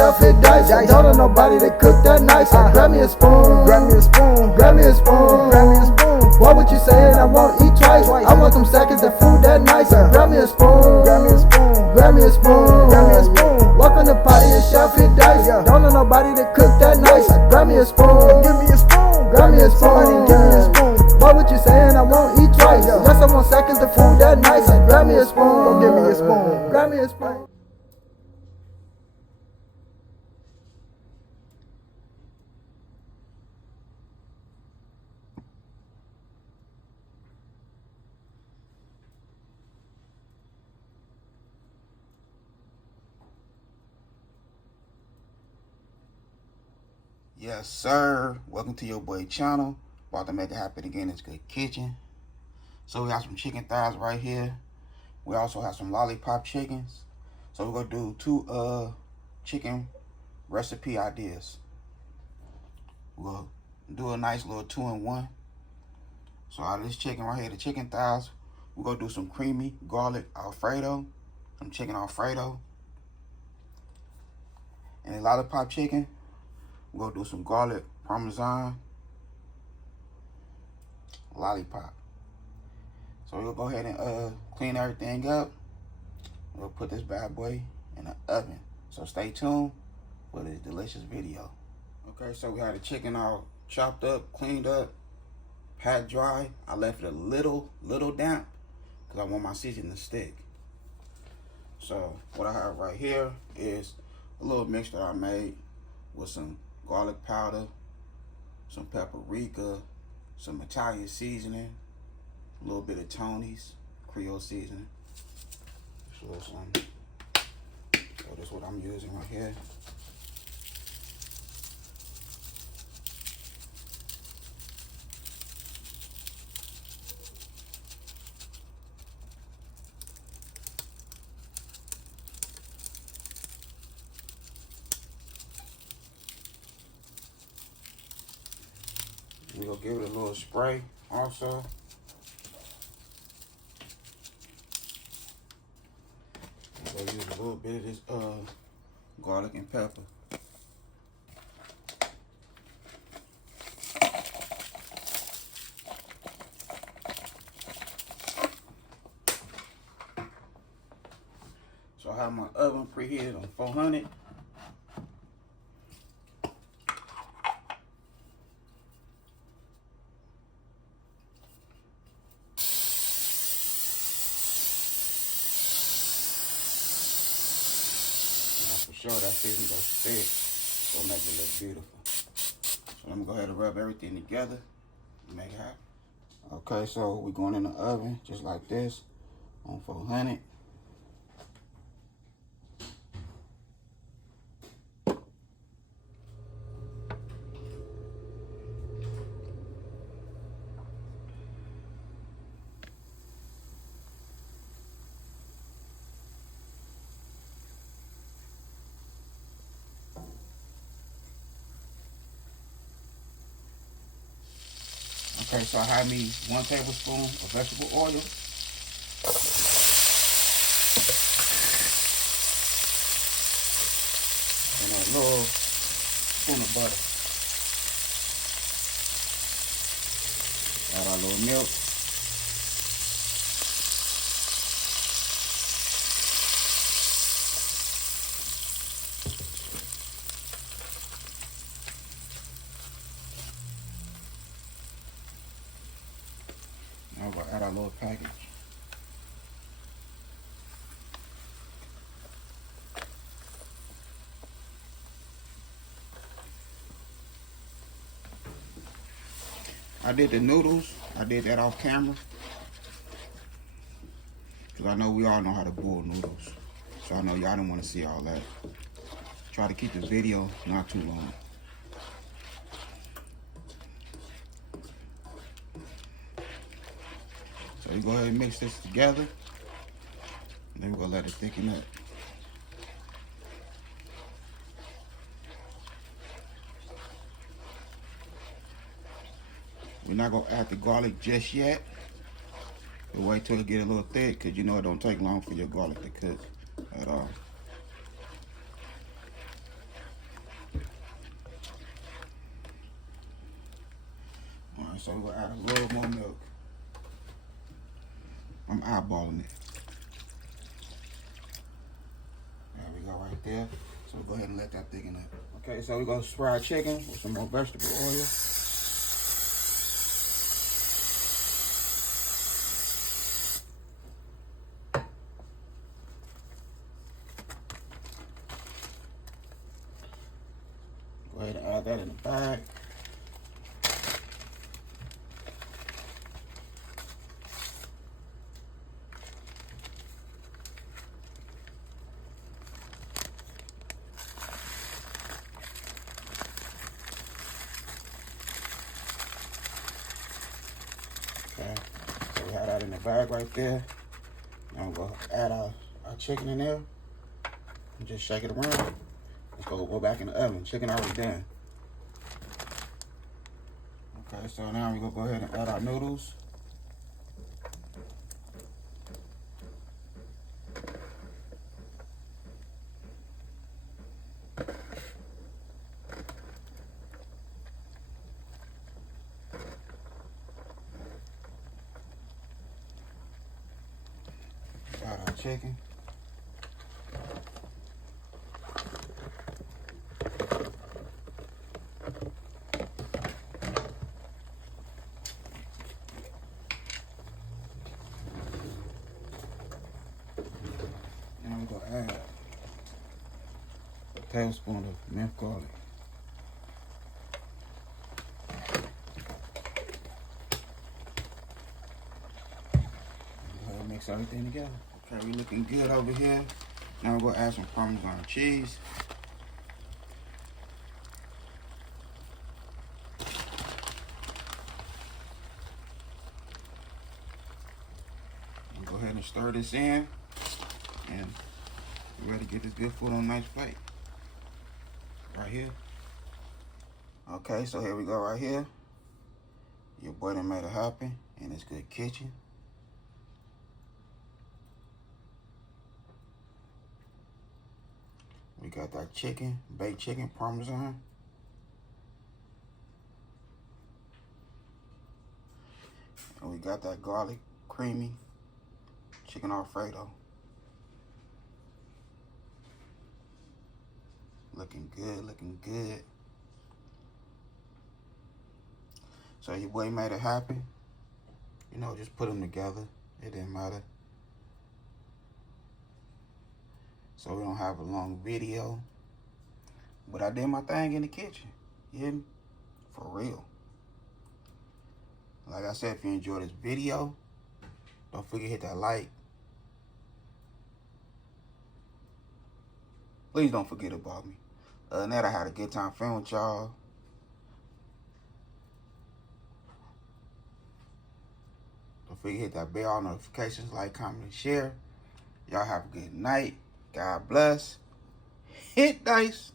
shelf, it dice. Don't know nobody that cook that nice. Grab me a spoon, grab me a spoon, grab me a spoon, grab me a spoon. What would you say? I won't eat twice. I want them seconds of food that nice. Grab me a spoon, grab me a spoon, grab me a spoon, grab me a spoon. Walk on the potty and shelf, it dice. Don't know nobody that cook that nice. Grab me a spoon, give me a spoon, grab me a spoon, give me a spoon. What would you say? I won't eat twice. Yes, I want seconds of food that nice. Grab me a spoon, go give me a spoon, grab me a spoon. Yes, sir. Welcome to your boy channel. About to make it happen again. It's Good Kitchen. So we have some chicken thighs right here. We also have some lollipop chickens. So we're gonna do two chicken recipe ideas. We'll do a nice little 2-in-1. So out of this chicken right here, the chicken thighs, we're gonna do some creamy garlic Alfredo, some chicken Alfredo, and a lollipop chicken. We're gonna do some garlic Parmesan lollipop. So we'll go ahead and clean everything up. We'll put this bad boy in the oven. So stay tuned for this delicious video. Okay, so we had the chicken all chopped up, cleaned up, pat dry. I left it a little damp because I want my seasoning to stick. So what I have right here is a little mix that I made with some garlic powder, some paprika, some Italian seasoning, a little bit of Tony's Creole seasoning. Just a little something. So this is what I'm using right here. We're gonna give it a little spray also. We're gonna use a little bit of this garlic and pepper. So I have my oven preheated on 400. Show that seasoning go thick, so make it look beautiful. So let me go ahead and rub everything together and make it happen. Okay, so we're going in the oven just like this on 400. Okay, so I have me 1 tablespoon of vegetable oil. And a little spoon of butter. Add our little milk. Now we're gonna add our little package. I did the noodles. I did that off camera. Because I know we all know how to boil noodles. So I know y'all don't want to see all that. Try to keep the video not too long. So you go ahead and mix this together. And then we're going to let it thicken up. We're not going to add the garlic just yet. We'll wait till it get a little thick because you know it don't take long for your garlic to cook at all. So we're gonna add a little more milk. I'm eyeballing it. There we go right there. So we'll go ahead and let that thicken up. Okay, so we're gonna fry our chicken with some more vegetable oil. Go ahead and add that in the bag. Okay, so we have that in the bag right there. Now we're gonna add our chicken in there and just shake it around. Let's go back in the oven. Chicken already done. Okay, so now we're gonna go ahead and add our noodles. Add our chicken. And we're gonna add a tablespoon of minced garlic. Go ahead and mix everything together. Okay, we're looking good over here. Now we're gonna add some Parmesan cheese. And go ahead and stir this in, and we're ready to get this good food on a nice plate. Right here. Okay, so here we go right here. Your boy done made it happen in this good kitchen. We got that chicken, baked chicken, Parmesan. And we got that garlic, creamy chicken Alfredo. Looking good, looking good. So your boy made it happen. You know, just put them together. It didn't matter. So we don't have a long video. But I did my thing in the kitchen. You hear me? For real. Like I said, if you enjoyed this video, don't forget to hit that like. Please don't forget about me. Other than that, I had a good time filming with y'all. Don't forget to hit that bell, all notifications, like, comment, and share. Y'all have a good night. God bless. Hit dice.